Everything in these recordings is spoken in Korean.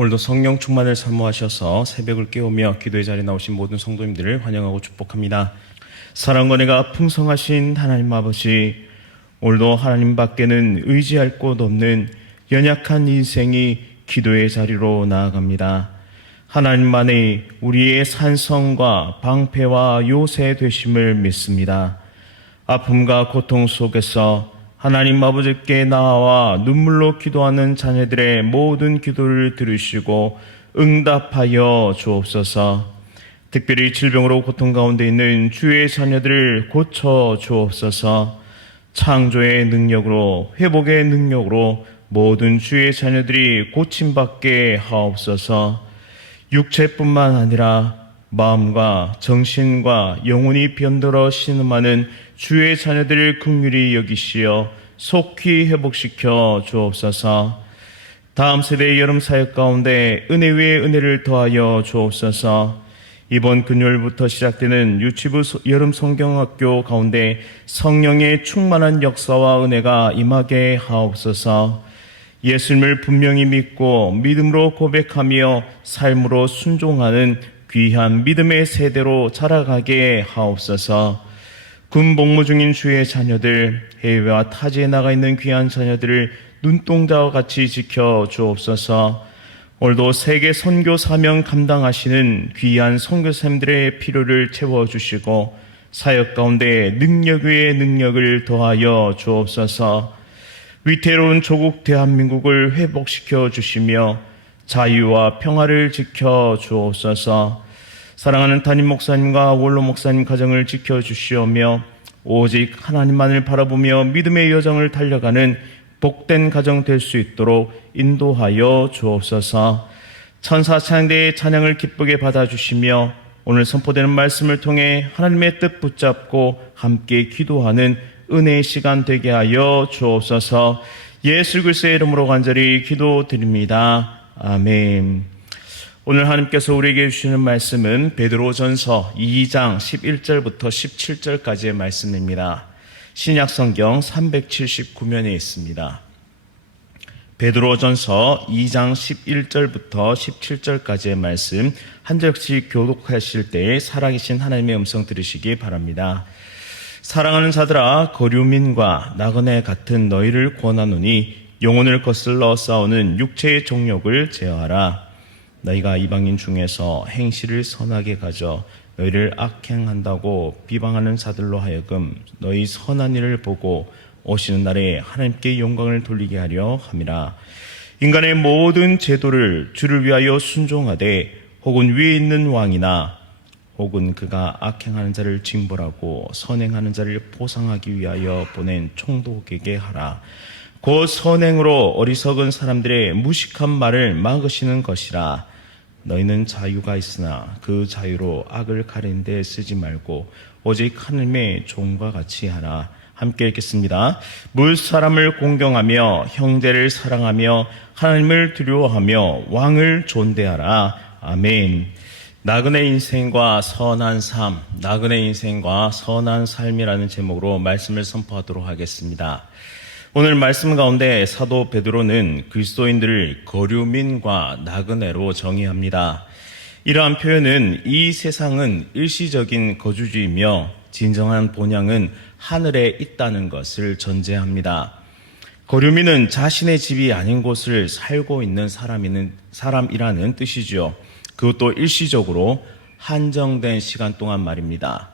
오늘도 성령 충만을 사모하셔서 새벽을 깨우며 기도의 자리에 나오신 모든 성도님들을 환영하고 축복합니다. 사랑과 은혜가 풍성하신 하나님 아버지, 오늘도 하나님 밖에는 의지할 곳 없는 연약한 인생이 기도의 자리로 나아갑니다. 하나님만이 우리의 산성과 방패와 요새 되심을 믿습니다. 아픔과 고통 속에서 하나님 아버지께 나아와 눈물로 기도하는 자녀들의 모든 기도를 들으시고 응답하여 주옵소서. 특별히 질병으로 고통 가운데 있는 주의 자녀들을 고쳐 주옵소서. 창조의 능력으로, 회복의 능력으로 모든 주의 자녀들이 고침받게 하옵소서. 육체뿐만 아니라 마음과 정신과 영혼이 변들어 신음하는 주의 자녀들을 긍휼히 여기시어 속히 회복시켜 주옵소서. 다음 세대의 여름 사역 가운데 은혜 위에 은혜를 더하여 주옵소서. 이번 금요일부터 시작되는 유치부 여름 성경학교 가운데 성령의 충만한 역사와 은혜가 임하게 하옵소서. 예수님을 분명히 믿고 믿음으로 고백하며 삶으로 순종하는 귀한 믿음의 세대로 자라가게 하옵소서. 군 복무 중인 주의 자녀들, 해외와 타지에 나가 있는 귀한 자녀들을 눈동자와 같이 지켜 주옵소서. 오늘도 세계 선교 사명 감당하시는 귀한 선교사님들의 필요를 채워주시고 사역 가운데 능력 위에 능력을 더하여 주옵소서. 위태로운 조국 대한민국을 회복시켜 주시며 자유와 평화를 지켜 주옵소서. 사랑하는 담임 목사님과 원로 목사님 가정을 지켜주시오며 오직 하나님만을 바라보며 믿음의 여정을 달려가는 복된 가정 될 수 있도록 인도하여 주옵소서. 천사 찬양대의 찬양을 기쁘게 받아주시며 오늘 선포되는 말씀을 통해 하나님의 뜻 붙잡고 함께 기도하는 은혜의 시간 되게 하여 주옵소서. 예수 그리스도의 이름으로 간절히 기도드립니다. 아멘. 오늘 하나님께서 우리에게 주시는 말씀은 베드로전서 2장 11절부터 17절까지의 말씀입니다. 신약성경 379면에 있습니다. 베드로전서 2장 11절부터 17절까지의 말씀 한 절씩 교독하실 때 살아계신 하나님의 음성 들으시기 바랍니다. 사랑하는 자들아, 거류민과 나그네 같은 너희를 권하노니 영혼을 거슬러 싸우는 육체의 정욕을 제어하라. 너희가 이방인 중에서 행실을 선하게 가져 너희를 악행한다고 비방하는 자들로 하여금 너희 선한 일을 보고 오시는 날에 하나님께 영광을 돌리게 하려 함이라. 인간의 모든 제도를 주를 위하여 순종하되 혹은 위에 있는 왕이나 혹은 그가 악행하는 자를 징벌하고 선행하는 자를 보상하기 위하여 보낸 총독에게 하라. 그 선행으로 어리석은 사람들의 무식한 말을 막으시는 것이라. 너희는 자유가 있으나 그 자유로 악을 가리는 데 쓰지 말고 오직 하나님의 종과 같이 하라. 함께 읽겠습니다. 물 사람을 공경하며 형제를 사랑하며 하나님을 두려워하며 왕을 존대하라. 아멘. 나그네 인생과 선한 삶, 나그네 인생과 선한 삶이라는 제목으로 말씀을 선포하도록 하겠습니다. 오늘 말씀 가운데 사도 베드로는 그리스도인들을 거류민과 나그네로 정의합니다. 이러한 표현은 이 세상은 일시적인 거주지이며 진정한 본향은 하늘에 있다는 것을 전제합니다. 거류민은 자신의 집이 아닌 곳을 살고 있는 사람이라는 뜻이죠. 그것도 일시적으로 한정된 시간 동안 말입니다.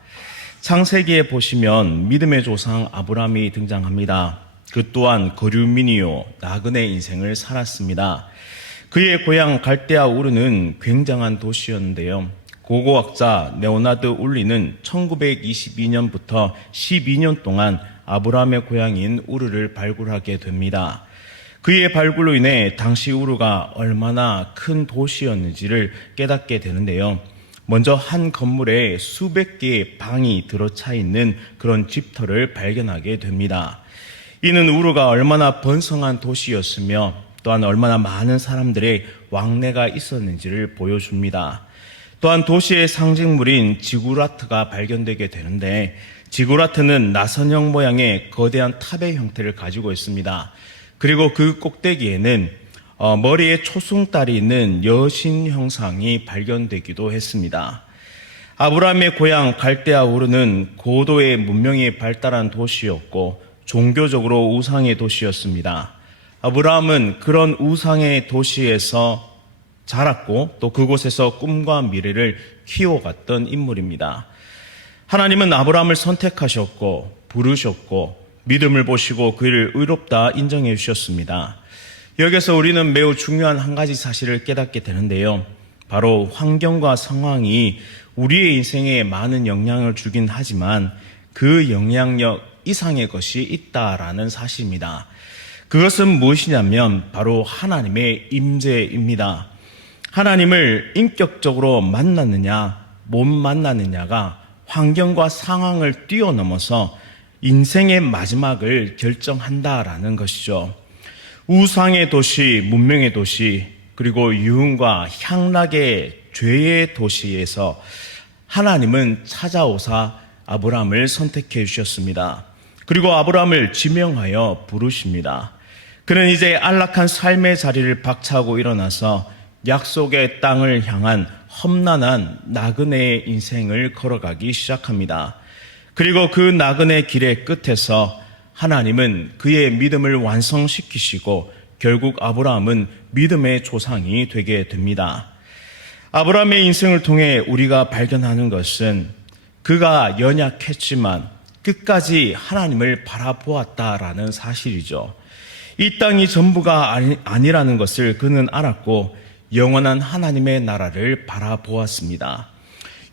창세기에 보시면 믿음의 조상 아브라함이 등장합니다. 그 또한 거류민이요 나그네 인생을 살았습니다. 그의 고향 갈대아 우르는 굉장한 도시였는데요. 고고학자 레오나드 울리는 1922년부터 12년 동안 아브라함의 고향인 우르를 발굴하게 됩니다. 그의 발굴로 인해 당시 우르가 얼마나 큰 도시였는지를 깨닫게 되는데요. 먼저 한 건물에 수백 개의 방이 들어차 있는 그런 집터를 발견하게 됩니다. 이는 우르가 얼마나 번성한 도시였으며 또한 얼마나 많은 사람들의 왕래가 있었는지를 보여줍니다. 또한 도시의 상징물인 지구라트가 발견되게 되는데 지구라트는 나선형 모양의 거대한 탑의 형태를 가지고 있습니다. 그리고 그 꼭대기에는 머리에 초승달이 있는 여신 형상이 발견되기도 했습니다. 아브라함의 고향 갈대아 우르는 고도의 문명이 발달한 도시였고 종교적으로 우상의 도시였습니다. 아브라함은 그런 우상의 도시에서 자랐고 또 그곳에서 꿈과 미래를 키워갔던 인물입니다. 하나님은 아브라함을 선택하셨고 부르셨고 믿음을 보시고 그를 의롭다 인정해 주셨습니다. 여기서 우리는 매우 중요한 한 가지 사실을 깨닫게 되는데요. 바로 환경과 상황이 우리의 인생에 많은 영향을 주긴 하지만 그 영향력 이상의 것이 있다라는 사실입니다. 그것은 무엇이냐면 바로 하나님의 임재입니다. 하나님을 인격적으로 만났느냐 못 만났느냐가 환경과 상황을 뛰어넘어서 인생의 마지막을 결정한다라는 것이죠. 우상의 도시, 문명의 도시, 그리고 유흥과 향락의 죄의 도시에서 하나님은 찾아오사 아브라함을 선택해 주셨습니다. 그리고 아브라함을 지명하여 부르십니다. 그는 이제 안락한 삶의 자리를 박차고 일어나서 약속의 땅을 향한 험난한 나그네의 인생을 걸어가기 시작합니다. 그리고 그 나그네 길의 끝에서 하나님은 그의 믿음을 완성시키시고 결국 아브라함은 믿음의 조상이 되게 됩니다. 아브라함의 인생을 통해 우리가 발견하는 것은 그가 연약했지만 끝까지 하나님을 바라보았다라는 사실이죠. 이 땅이 전부가 아니라는 것을 그는 알았고 영원한 하나님의 나라를 바라보았습니다.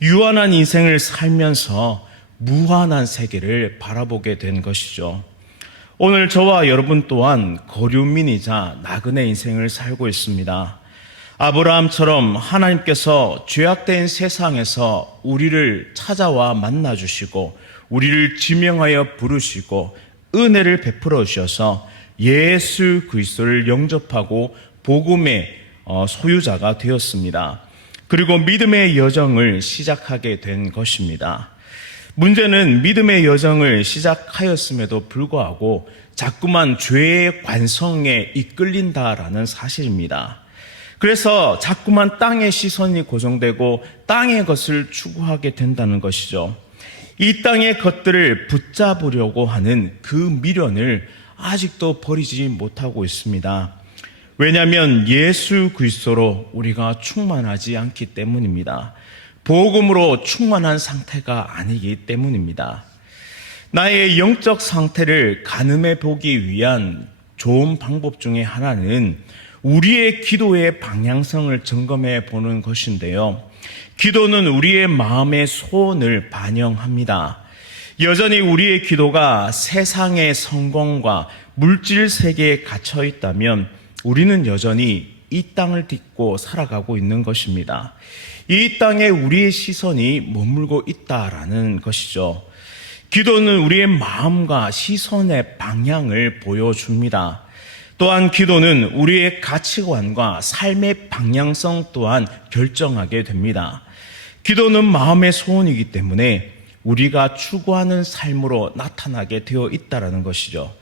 유한한 인생을 살면서 무한한 세계를 바라보게 된 것이죠. 오늘 저와 여러분 또한 거류민이자 나그네 인생을 살고 있습니다. 아브라함처럼 하나님께서 죄악된 세상에서 우리를 찾아와 만나주시고 우리를 지명하여 부르시고 은혜를 베풀어 주셔서 예수 그리스도를 영접하고 복음의 소유자가 되었습니다. 그리고 믿음의 여정을 시작하게 된 것입니다. 문제는 믿음의 여정을 시작하였음에도 불구하고 자꾸만 죄의 관성에 이끌린다라는 사실입니다. 그래서 자꾸만 땅의 시선이 고정되고 땅의 것을 추구하게 된다는 것이죠. 이 땅의 것들을 붙잡으려고 하는 그 미련을 아직도 버리지 못하고 있습니다. 왜냐하면 예수 그리스도로 우리가 충만하지 않기 때문입니다. 복음으로 충만한 상태가 아니기 때문입니다. 나의 영적 상태를 가늠해 보기 위한 좋은 방법 중에 하나는 우리의 기도의 방향성을 점검해 보는 것인데요. 기도는 우리의 마음의 소원을 반영합니다. 여전히 우리의 기도가 세상의 성공과 물질 세계에 갇혀 있다면 우리는 여전히 이 땅을 딛고 살아가고 있는 것입니다. 이 땅에 우리의 시선이 머물고 있다라는 것이죠. 기도는 우리의 마음과 시선의 방향을 보여줍니다. 또한 기도는 우리의 가치관과 삶의 방향성 또한 결정하게 됩니다. 기도는 마음의 소원이기 때문에 우리가 추구하는 삶으로 나타나게 되어 있다는 것이죠.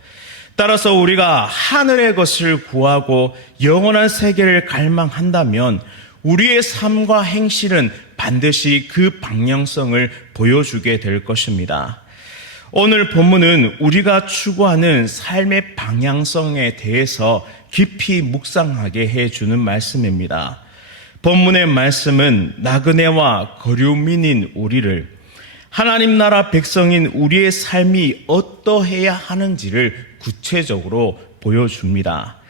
따라서 우리가 하늘의 것을 구하고 영원한 세계를 갈망한다면 우리의 삶과 행실은 반드시 그 방향성을 보여주게 될 것입니다. 오늘 본문은 우리가 추구하는 삶의 방향성에 대해서 깊이 묵상하게 해주는 말씀입니다. 본문의 말씀은 나그네와 거류민인 우리를 하나님 나라 백성인 우리의 삶이 어떠해야 하는지를 구체적으로 보여줍니다.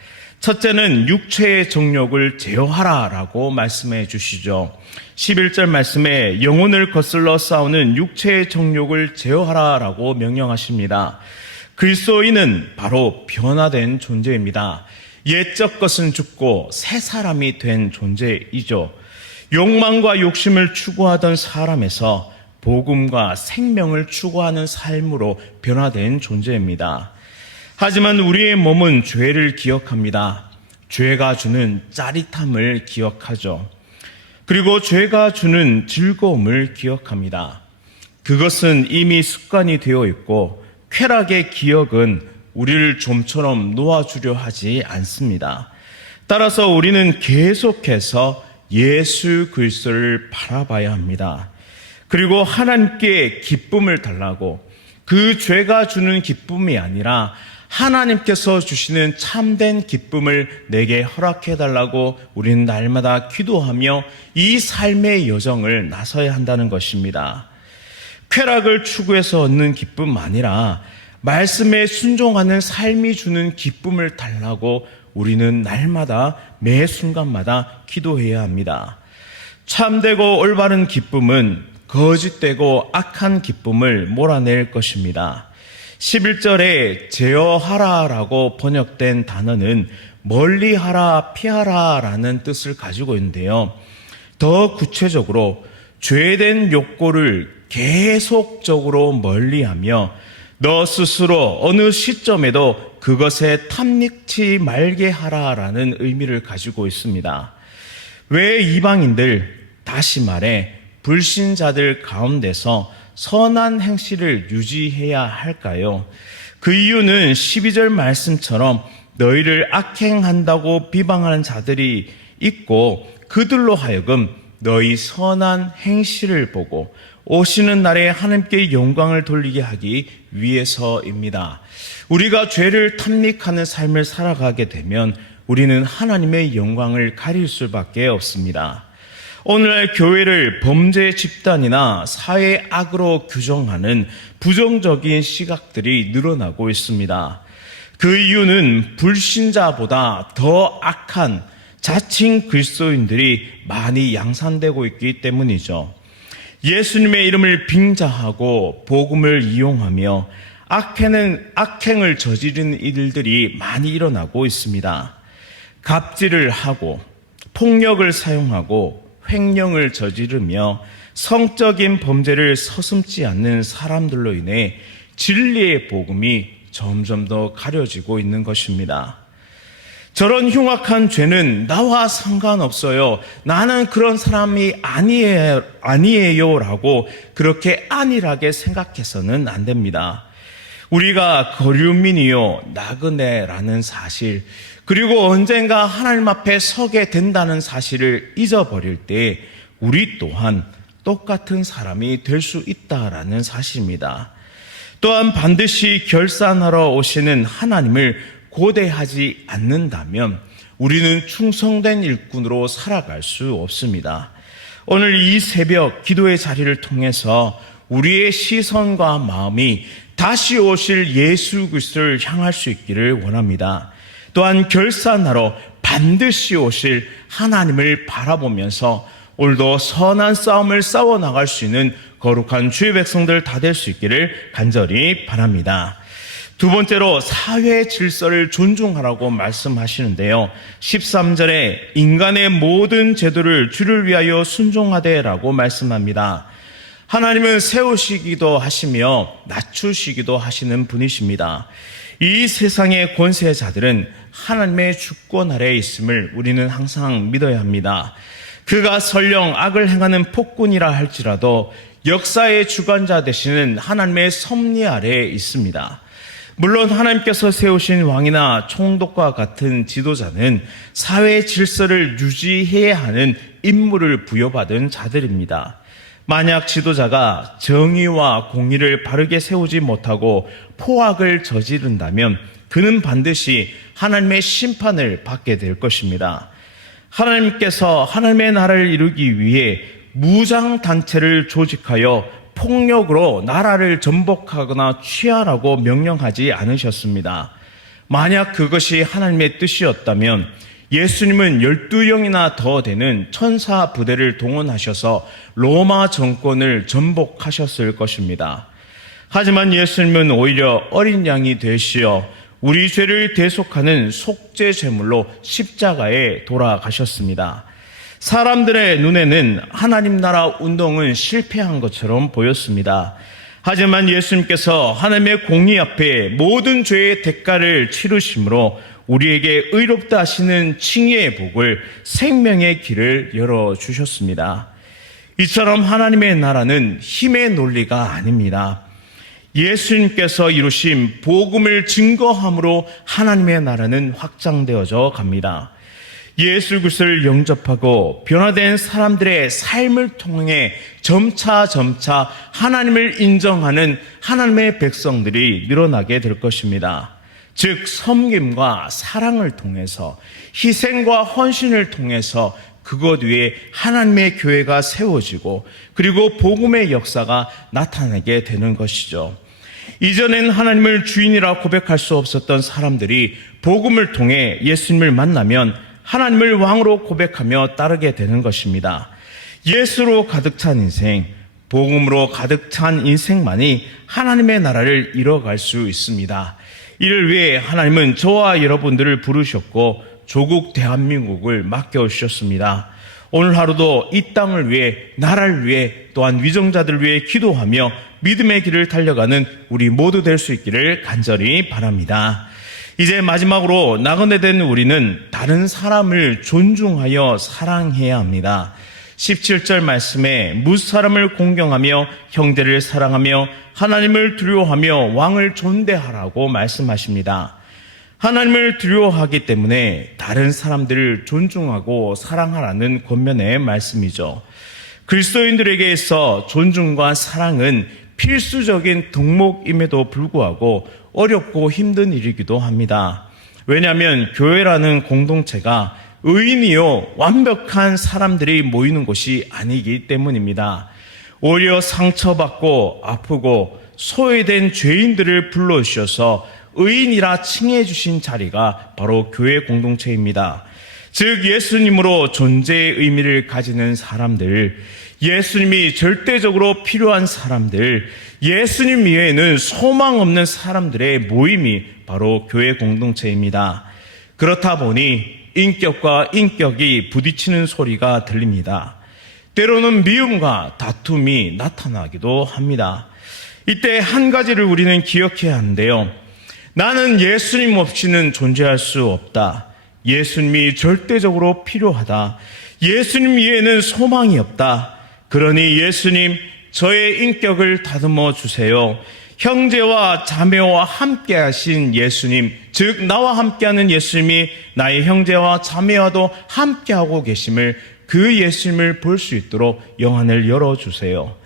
첫째는 육체의 정욕을 제어하라라고 말씀해 주시죠. 11절 말씀에 영혼을 거슬러 싸우는 육체의 정욕을 제어하라라고 명령하십니다. 그리스도인은 바로 변화된 존재입니다. 옛적 것은 죽고 새 사람이 된 존재이죠. 욕망과 욕심을 추구하던 사람에서 복음과 생명을 추구하는 삶으로 변화된 존재입니다. 하지만 우리의 몸은 죄를 기억합니다. 죄가 주는 짜릿함을 기억하죠. 그리고 죄가 주는 즐거움을 기억합니다. 그것은 이미 습관이 되어 있고 쾌락의 기억은 우리를 좀처럼 놓아주려 하지 않습니다. 따라서 우리는 계속해서 예수 그리스도를 바라봐야 합니다. 그리고 하나님께 기쁨을 달라고, 그 죄가 주는 기쁨이 아니라 하나님께서 주시는 참된 기쁨을 내게 허락해 달라고 우리는 날마다 기도하며 이 삶의 여정을 나서야 한다는 것입니다. 쾌락을 추구해서 얻는 기쁨 아니라 말씀에 순종하는 삶이 주는 기쁨을 달라고 우리는 날마다 매 순간마다 기도해야 합니다. 참되고 올바른 기쁨은 거짓되고 악한 기쁨을 몰아낼 것입니다. 11절에 제어하라라고 번역된 단어는 멀리하라, 피하라라는 뜻을 가지고 있는데요. 더 구체적으로 죄된 욕구를 계속적으로 멀리하며 너 스스로 어느 시점에도 그것에 탐닉지 말게 하라라는 의미를 가지고 있습니다. 왜 이방인들, 다시 말해 불신자들 가운데서 선한 행실을 유지해야 할까요? 그 이유는 12절 말씀처럼 너희를 악행한다고 비방하는 자들이 있고 그들로 하여금 너희 선한 행실을 보고 오시는 날에 하나님께 영광을 돌리게 하기 위해서입니다. 우리가 죄를 탐닉하는 삶을 살아가게 되면 우리는 하나님의 영광을 가릴 수밖에 없습니다. 오늘날 교회를 범죄 집단이나 사회 악으로 규정하는 부정적인 시각들이 늘어나고 있습니다. 그 이유는 불신자보다 더 악한 자칭 그리스도인들이 많이 양산되고 있기 때문이죠. 예수님의 이름을 빙자하고 복음을 이용하며 악행을 저지르는 일들이 많이 일어나고 있습니다. 갑질을 하고 폭력을 사용하고 횡령을 저지르며 성적인 범죄를 서슴지 않는 사람들로 인해 진리의 복음이 점점 더 가려지고 있는 것입니다. 저런 흉악한 죄는 나와 상관없어요. 나는 그런 사람이 아니에요 라고 그렇게 안일하게 생각해서는 안 됩니다. 우리가 거류민이요 나그네라는 사실, 그리고 언젠가 하나님 앞에 서게 된다는 사실을 잊어버릴 때 우리 또한 똑같은 사람이 될 수 있다라는 사실입니다. 또한 반드시 결산하러 오시는 하나님을 고대하지 않는다면 우리는 충성된 일꾼으로 살아갈 수 없습니다. 오늘 이 새벽 기도의 자리를 통해서 우리의 시선과 마음이 다시 오실 예수 그리스도를 향할 수 있기를 원합니다. 또한 결산하러 반드시 오실 하나님을 바라보면서 오늘도 선한 싸움을 싸워나갈 수 있는 거룩한 주의 백성들 다 될 수 있기를 간절히 바랍니다. 두 번째로 사회 질서를 존중하라고 말씀하시는데요. 13절에 인간의 모든 제도를 주를 위하여 순종하되라고 말씀합니다. 하나님은 세우시기도 하시며 낮추시기도 하시는 분이십니다. 이 세상의 권세자들은 하나님의 주권 아래에 있음을 우리는 항상 믿어야 합니다. 그가 설령 악을 행하는 폭군이라 할지라도 역사의 주관자 되시는 하나님의 섭리 아래에 있습니다. 물론 하나님께서 세우신 왕이나 총독과 같은 지도자는 사회 질서를 유지해야 하는 임무를 부여받은 자들입니다. 만약 지도자가 정의와 공의를 바르게 세우지 못하고 포악을 저지른다면 그는 반드시 하나님의 심판을 받게 될 것입니다. 하나님께서 하나님의 나라를 이루기 위해 무장단체를 조직하여 폭력으로 나라를 전복하거나 취하라고 명령하지 않으셨습니다. 만약 그것이 하나님의 뜻이었다면 예수님은 12영이나 더 되는 천사 부대를 동원하셔서 로마 정권을 전복하셨을 것입니다. 하지만 예수님은 오히려 어린 양이 되시어 우리 죄를 대속하는 속죄 제물로 십자가에 돌아가셨습니다. 사람들의 눈에는 하나님 나라 운동은 실패한 것처럼 보였습니다. 하지만 예수님께서 하나님의 공의 앞에 모든 죄의 대가를 치르심으로 우리에게 의롭다 하시는 칭의의 복을, 생명의 길을 열어주셨습니다. 이처럼 하나님의 나라는 힘의 논리가 아닙니다. 예수님께서 이루신 복음을 증거함으로 하나님의 나라는 확장되어져 갑니다. 예수 그리스도를 영접하고 변화된 사람들의 삶을 통해 점차 하나님을 인정하는 하나님의 백성들이 늘어나게 될 것입니다. 즉 섬김과 사랑을 통해서, 희생과 헌신을 통해서 그것 위에 하나님의 교회가 세워지고 그리고 복음의 역사가 나타나게 되는 것이죠. 이전엔 하나님을 주인이라 고백할 수 없었던 사람들이 복음을 통해 예수님을 만나면 하나님을 왕으로 고백하며 따르게 되는 것입니다. 예수로 가득 찬 인생, 복음으로 가득 찬 인생만이 하나님의 나라를 이뤄갈 수 있습니다. 이를 위해 하나님은 저와 여러분들을 부르셨고 조국 대한민국을 맡겨주셨습니다. 오늘 하루도 이 땅을 위해, 나라를 위해, 또한 위정자들을 위해 기도하며 믿음의 길을 달려가는 우리 모두 될 수 있기를 간절히 바랍니다. 이제 마지막으로 나그네 된 우리는 다른 사람을 존중하여 사랑해야 합니다. 17절 말씀에 무사람을 공경하며 형제를 사랑하며 하나님을 두려워하며 왕을 존대하라고 말씀하십니다. 하나님을 두려워하기 때문에 다른 사람들을 존중하고 사랑하라는 권면의 말씀이죠. 그리스도인들에게 있어 존중과 사랑은 필수적인 덕목임에도 불구하고 어렵고 힘든 일이기도 합니다. 왜냐하면 교회라는 공동체가 의인이요 완벽한 사람들이 모이는 곳이 아니기 때문입니다. 오히려 상처받고 아프고 소외된 죄인들을 불러주셔서 의인이라 칭해 주신 자리가 바로 교회 공동체입니다. 즉 예수님으로 존재의 의미를 가지는 사람들, 예수님이 절대적으로 필요한 사람들, 예수님 외에는 소망 없는 사람들의 모임이 바로 교회 공동체입니다. 그렇다 보니 인격과 인격이 부딪히는 소리가 들립니다. 때로는 미움과 다툼이 나타나기도 합니다. 이때 한 가지를 우리는 기억해야 하는데요. 나는 예수님 없이는 존재할 수 없다. 예수님이 절대적으로 필요하다. 예수님 외에는 소망이 없다. 그러니 예수님, 저의 인격을 다듬어 주세요. 형제와 자매와 함께 하신 예수님, 즉 나와 함께하는 예수님이 나의 형제와 자매와도 함께하고 계심을, 그 예수님을 볼 수 있도록 영안을 열어주세요.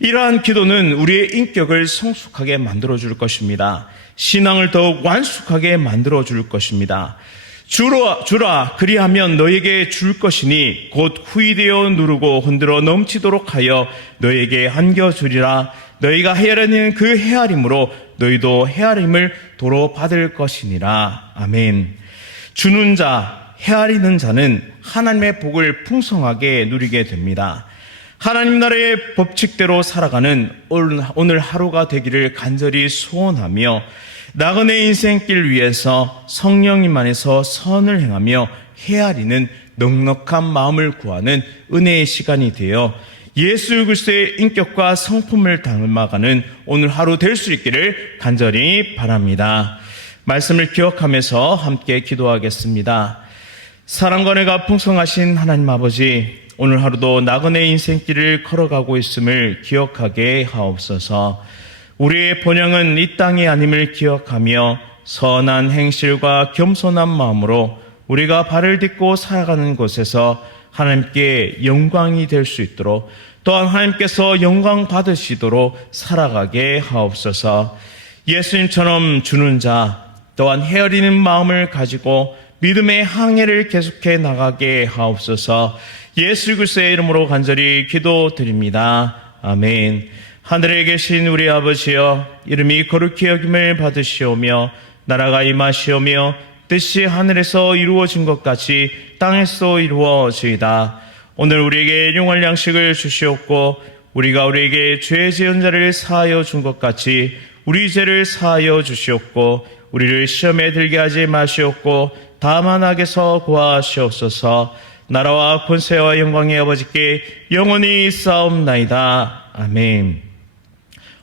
이러한 기도는 우리의 인격을 성숙하게 만들어줄 것입니다. 신앙을 더욱 완숙하게 만들어줄 것입니다. 주라 그리하면 너에게 줄 것이니 곧 후이되어 누르고 흔들어 넘치도록 하여 너에게 안겨주리라. 너희가 헤아리는 그 헤아림으로 너희도 헤아림을 도로 받을 것이니라. 아멘. 주는 자, 헤아리는 자는 하나님의 복을 풍성하게 누리게 됩니다. 하나님 나라의 법칙대로 살아가는 오늘 하루가 되기를 간절히 소원하며 나그네 인생길 위에서 성령님 안에서 선을 행하며 헤아리는 넉넉한 마음을 구하는 은혜의 시간이 되어 예수 그리스도의 인격과 성품을 닮아가는 오늘 하루 될 수 있기를 간절히 바랍니다. 말씀을 기억하면서 함께 기도하겠습니다. 사랑과 은혜가 풍성하신 하나님 아버지, 오늘 하루도 나그네 인생길을 걸어가고 있음을 기억하게 하옵소서. 우리의 본향은 이 땅이 아님을 기억하며 선한 행실과 겸손한 마음으로 우리가 발을 딛고 살아가는 곳에서 하나님께 영광이 될 수 있도록, 또한 하나님께서 영광 받으시도록 살아가게 하옵소서. 예수님처럼 주는 자, 또한 헤아리는 마음을 가지고 믿음의 항해를 계속해 나가게 하옵소서. 예수 그리스도의 이름으로 간절히 기도드립니다. 아멘. 하늘에 계신 우리 아버지여, 이름이 거룩히 여김을 받으시오며 나라가 임하시오며 뜻이 하늘에서 이루어진 것 같이 땅에서 이루어지이다. 오늘 우리에게 용할 양식을 주시옵고 우리가 우리에게 죄 지은 자를 사하여 준 것 같이 우리 죄를 사하여 주시옵고 우리를 시험에 들게 하지 마시옵고 다만 악에서 구하시옵소서. 나라와 권세와 영광의 아버지께 영원히 싸움나이다. 아멘.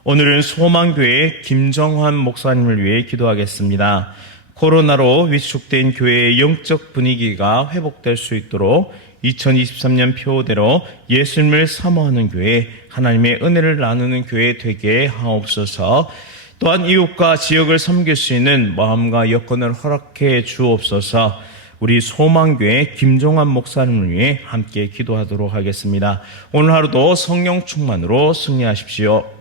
오늘은 소망교회 김정환 목사님을 위해 기도하겠습니다. 코로나로 위축된 교회의 영적 분위기가 회복될 수 있도록 2023년 표대로 예수님을 사모하는 교회, 하나님의 은혜를 나누는 교회 되게 하옵소서. 또한 이웃과 지역을 섬길 수 있는 마음과 여건을 허락해 주옵소서. 우리 소망교회 김종환 목사님을 위해 함께 기도하도록 하겠습니다. 오늘 하루도 성령 충만으로 승리하십시오.